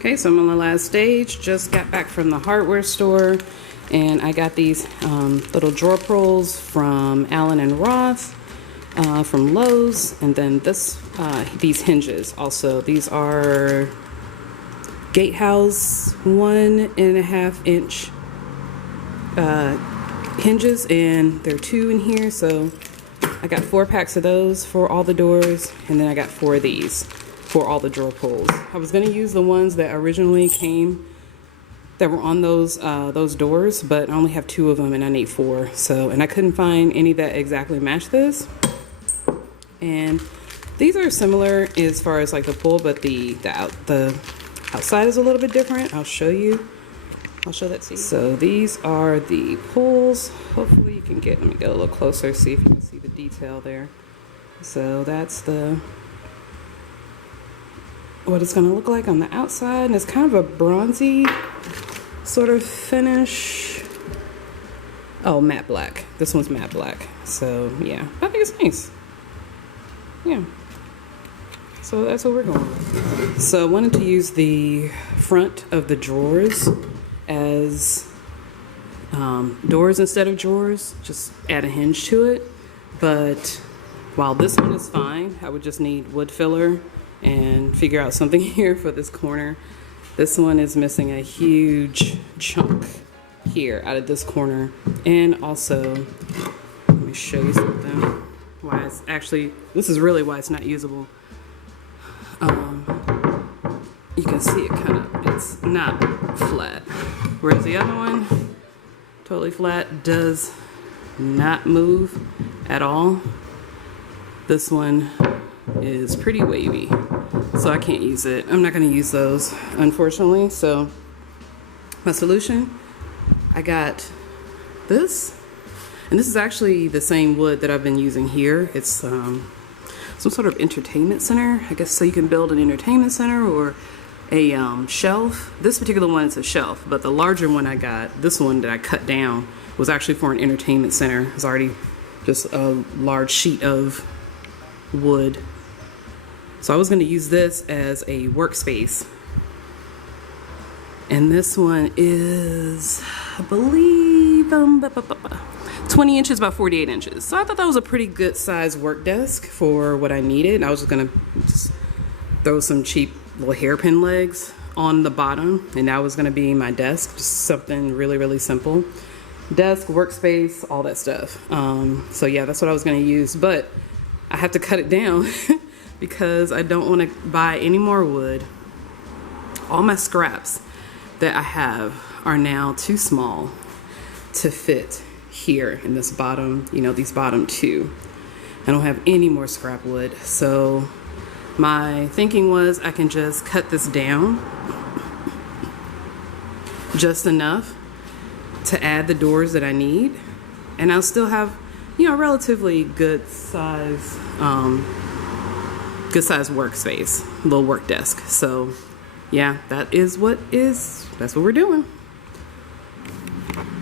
Okay, so I'm on the last stage. Just got back from the hardware store, and I got these little drawer pulls from Allen and Roth, from Lowe's, and then these hinges also. These are Gatehouse 1.5 inch hinges, and there are 2 in here, so I got 4 packs of those for all the doors, and then I got 4 of these for all the drawer pulls. I was going to use the ones that originally came that were on those doors, but I only have 2 of them and I need 4. So, and I couldn't find any that exactly match this. And these are similar as far as like the pull, but the outside is a little bit different. I'll show you. I'll show that to you. So these are the pulls. Hopefully you can let me get a little closer, see if you can see the detail there. So that's what it's going to look like on the outside, and it's kind of a bronzy sort of finish. Oh, matte black. This one's matte black. So yeah, I think it's nice. Yeah. So that's what we're going with. So I wanted to use the front of the drawers as doors instead of drawers. Just add a hinge to it. But while this one is fine, I would just need wood filler and figure out something here for this corner. This one is missing a huge chunk here out of this corner. And also, let me show you something. Why it's actually, this is really why it's not usable. You can see it it's not flat. Whereas the other one, totally flat, does not move at all. This one is pretty wavy, so I can't use it. I'm not going to use those, unfortunately. So my solution, I got this, and this is actually the same wood that I've been using here. It's some sort of entertainment center, I guess, so you can build an entertainment center or a shelf. This particular one is a shelf, but the larger one I got, this one that I cut down, was actually for an entertainment center. It's already just a large sheet of wood. So I was going to use this as a workspace. And this one is, I believe, 20 inches by 48 inches. So I thought that was a pretty good size work desk for what I needed. I was just going to throw some cheap little hairpin legs on the bottom, and that was going to be my desk. Just something really, really simple. Desk, workspace, all that stuff. So yeah, that's what I was going to use. But I have to cut it down because I don't want to buy any more wood. All my scraps that I have are now too small to fit here in this bottom, these bottom 2. I don't have any more scrap wood. So my thinking was I can just cut this down just enough to add the doors that I need, and I'll still have relatively good size workspace, little work desk. So yeah, that's what we're doing.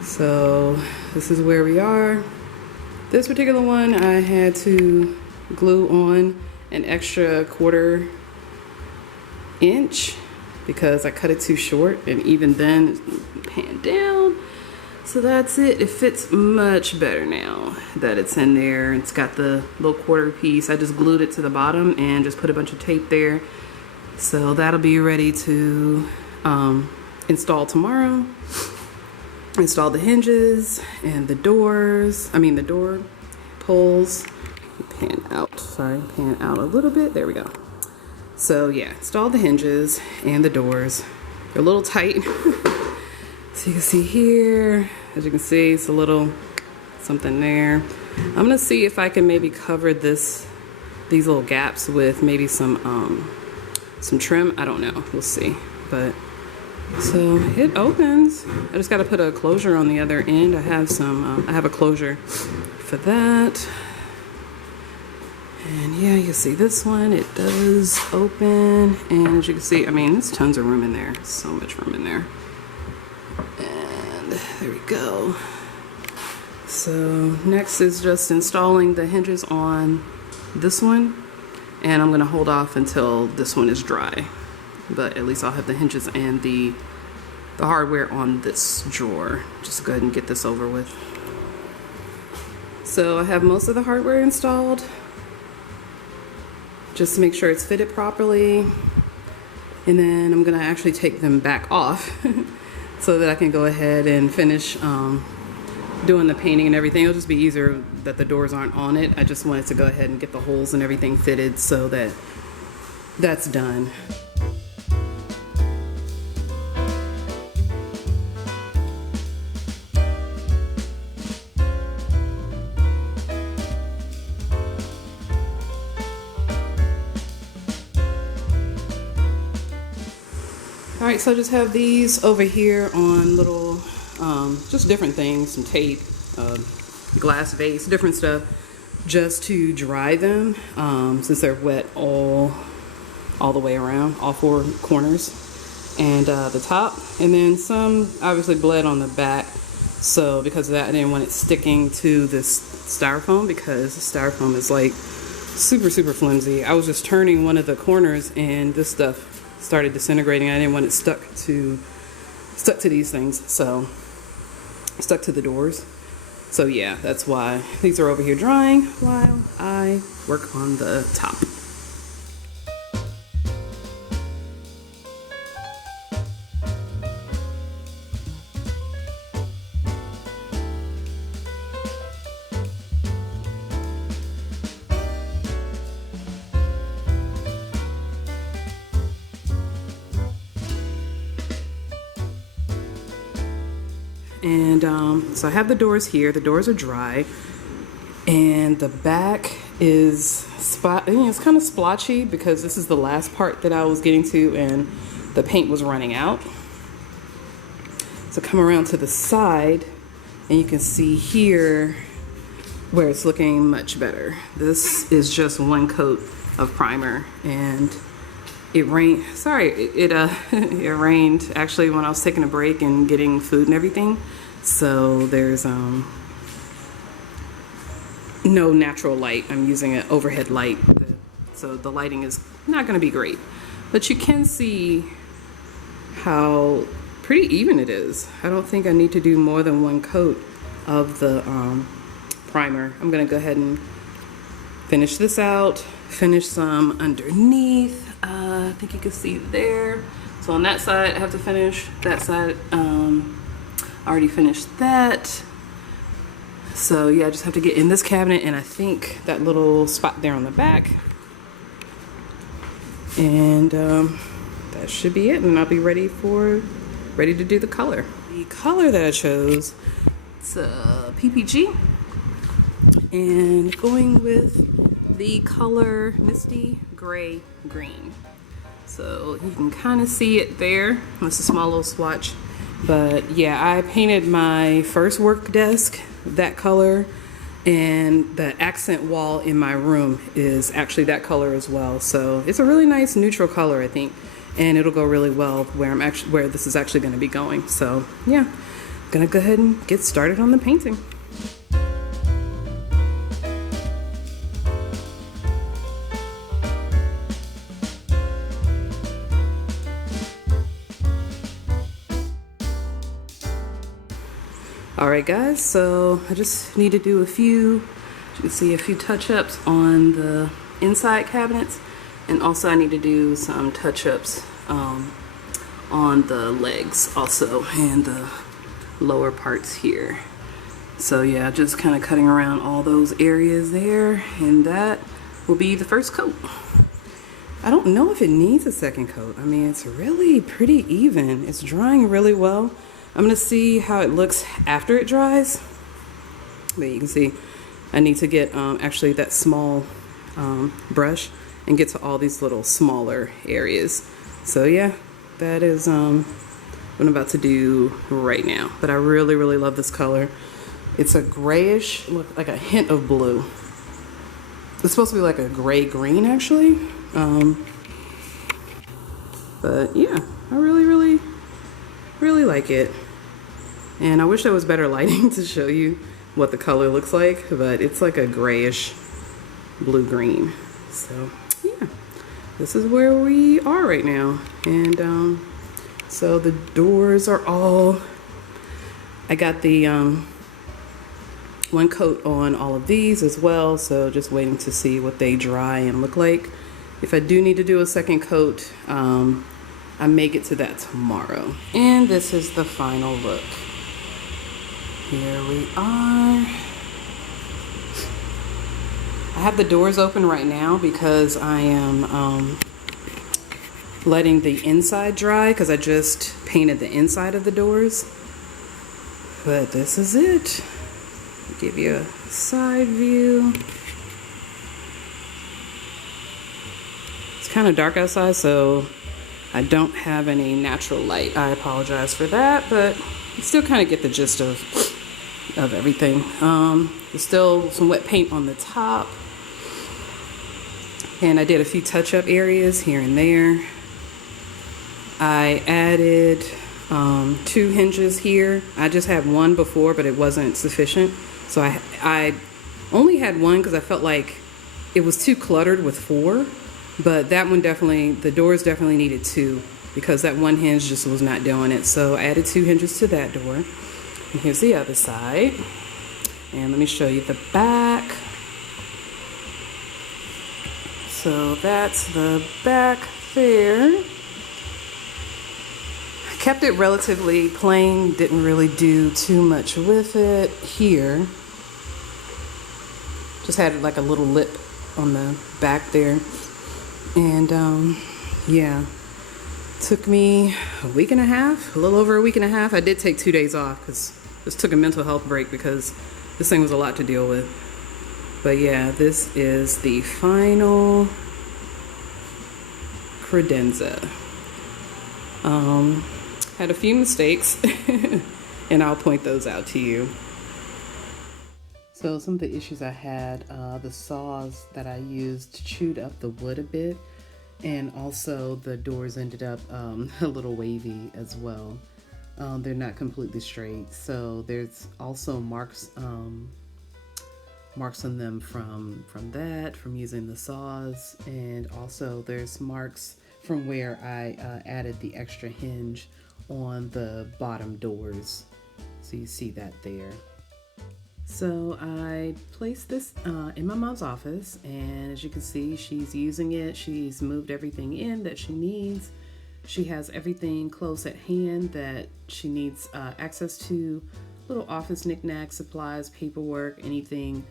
So this is where we are. This particular one, I had to glue on an extra 1/4 inch because I cut it too short, and even then it's panned down. So that's it. It fits much better now that it's in there. It's got the little 1/4 piece. I just glued it to the bottom and just put a bunch of tape there. So that'll be ready to install tomorrow. Install the hinges and the doors. The door pulls. Pan out a little bit. There we go. So yeah, install the hinges and the doors. They're a little tight. So you can see here, as you can see, it's a little something there. I'm gonna see if I can maybe cover these little gaps with maybe some trim. I don't know, we'll see. But so it opens. I just got to put a closure on the other end. I have a closure for that. And yeah, you see this one, it does open, and as you can see, there's tons of room in there. So much room in there. And there we go. So next is just installing the hinges on this one, and I'm gonna hold off until this one is dry. but at least I'll have the hinges and the hardware on this drawer. Just go ahead and get this over with. So I have most of the hardware installed, just to make sure it's fitted properly. And then I'm gonna actually take them back off so that I can go ahead and finish doing the painting and everything. It'll just be easier that the doors aren't on it. I just wanted to go ahead and get the holes and everything fitted so that that's done. All right, so I just have these over here on little, just different things, some tape, glass vase, different stuff, just to dry them, since they're wet all the way around, all four corners, and the top. And then some obviously bled on the back, so because of that, I didn't want it sticking to this styrofoam, because the styrofoam is like super flimsy. I was just turning one of the corners and this stuff started disintegrating. I didn't want it stuck to these things, so stuck to the doors. So yeah, that's why these are over here drying while I work on the top. And so I have the doors here. The doors are dry, and the back is it's kind of splotchy because this is the last part that I was getting to, and the paint was running out. So come around to the side, and you can see here where it's looking much better. This is just one coat of primer, and it rained. Sorry, it rained actually when I was taking a break and getting food and everything. So there's no natural light. I'm using an overhead light, so the lighting is not going to be great. But you can see how pretty even it is. I don't think I need to do more than one coat of the primer. I'm going to go ahead and finish this out. Finish some underneath. I think you can see there. So on that side, I have to finish. That side, I already finished that. So yeah, I just have to get in this cabinet, and I think that little spot there on the back. And that should be it, and I'll be ready to do the color. The color that I chose, it's PPG, and going with the color Misty Gray Green. So you can kind of see it there. It's a small little swatch. But yeah, I painted my first work desk that color, and the accent wall in my room is actually that color as well. So it's a really nice neutral color, I think, and it'll go really well where this is actually going to be going. So yeah, I'm gonna go ahead and get started on the painting. Alright guys, so I just need to do a few touch-ups on the inside cabinets, and also I need to do some touch-ups on the legs also, and the lower parts here. So yeah, just kind of cutting around all those areas there, and that will be the first coat. I don't know if it needs a second coat. I mean, it's really pretty even. It's drying really well. I'm gonna see how it looks after it dries. But you can see I need to get actually that small brush and get to all these little smaller areas. So yeah, that is what I'm about to do right now. But I really love this color. It's a grayish, look like a hint of blue. It's supposed to be like a gray green actually. But yeah, I really like it. And I wish there was better lighting to show you what the color looks like, but it's like a grayish blue green. So yeah, this is where we are right now. And so the doors are all, I got the one coat on all of these as well, so just waiting to see what they dry and look like. If I do need to do a second coat, I may get to that tomorrow. And this is the final look. Here we are. I have the doors open right now because I am letting the inside dry because I just painted the inside of the doors. But this is it. I'll give you a side view. It's kind of dark outside, so I don't have any natural light. I apologize for that, but you still kind of get the gist of everything. There's still some wet paint on the top. And I did a few touch-up areas here and there. I added 2 hinges here. I just had one before, but it wasn't sufficient. So I only had one because I felt like it was too cluttered with 4. But that one definitely, the doors definitely needed 2 because that one hinge just was not doing it. So I added 2 hinges to that door. And here's the other side. And let me show you the back. So that's the back there. I kept it relatively plain, didn't really do too much with it here. Just had like a little lip on the back there. And yeah, took me a week and a half, a little over a week and a half. I did take 2 days off because just took a mental health break because this thing was a lot to deal with. But yeah, this is the final Credenza. Had a few mistakes and I'll point those out to you. So some of the issues I had, the saws that I used chewed up the wood a bit, and also the doors ended up a little wavy as well. They're not completely straight, so there's also marks on them from using the saws, and also there's marks from where I added the extra hinge on the bottom doors. So you see that there. So I placed this in my mom's office, and as you can see, she's using it. She's moved everything in that she needs. She has everything close at hand that she needs access to, little office knickknacks, supplies, paperwork, anything.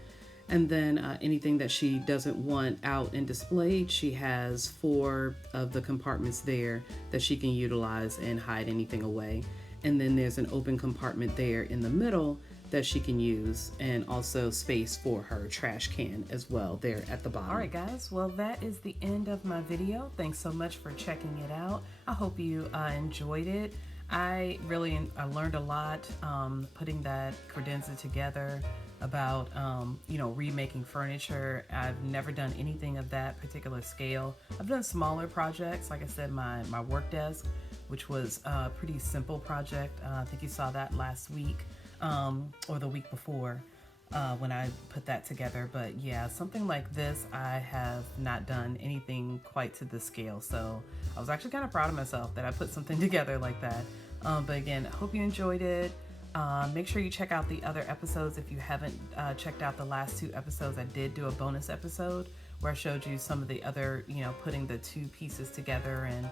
And then anything that she doesn't want out and displayed, she has 4 of the compartments there that she can utilize and hide anything away. And then there's an open compartment there in the middle that she can use, and also space for her trash can as well there at the bottom. All right guys, well that is the end of my video. Thanks so much for checking it out. I hope you enjoyed it. I learned a lot putting that credenza together about remaking furniture. I've never done anything of that particular scale. I've done smaller projects, like I said, my work desk, which was a pretty simple project. I think you saw that last week. Or the week before when I put that together. But yeah, something like this, I have not done anything quite to this scale. So I was actually kind of proud of myself that I put something together like that. But again, I hope you enjoyed it. Make sure you check out the other episodes. If you haven't checked out the last 2 episodes, I did do a bonus episode where I showed you some of the other, putting the 2 pieces together and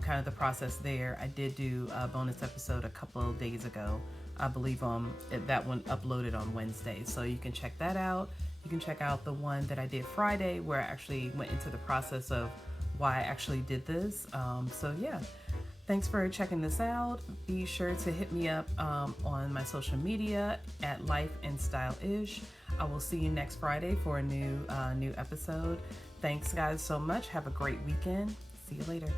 kind of the process there. I did do a bonus episode a couple of days ago. I believe that one uploaded on Wednesday, so you can check that out. You can check out the one that I did Friday where I actually went into the process of why I actually did this. So yeah, thanks for checking this out. Be sure to hit me up on my social media at Life and Style-ish. I will see you next Friday for a new episode. Thanks guys so much. Have a great weekend. See you later.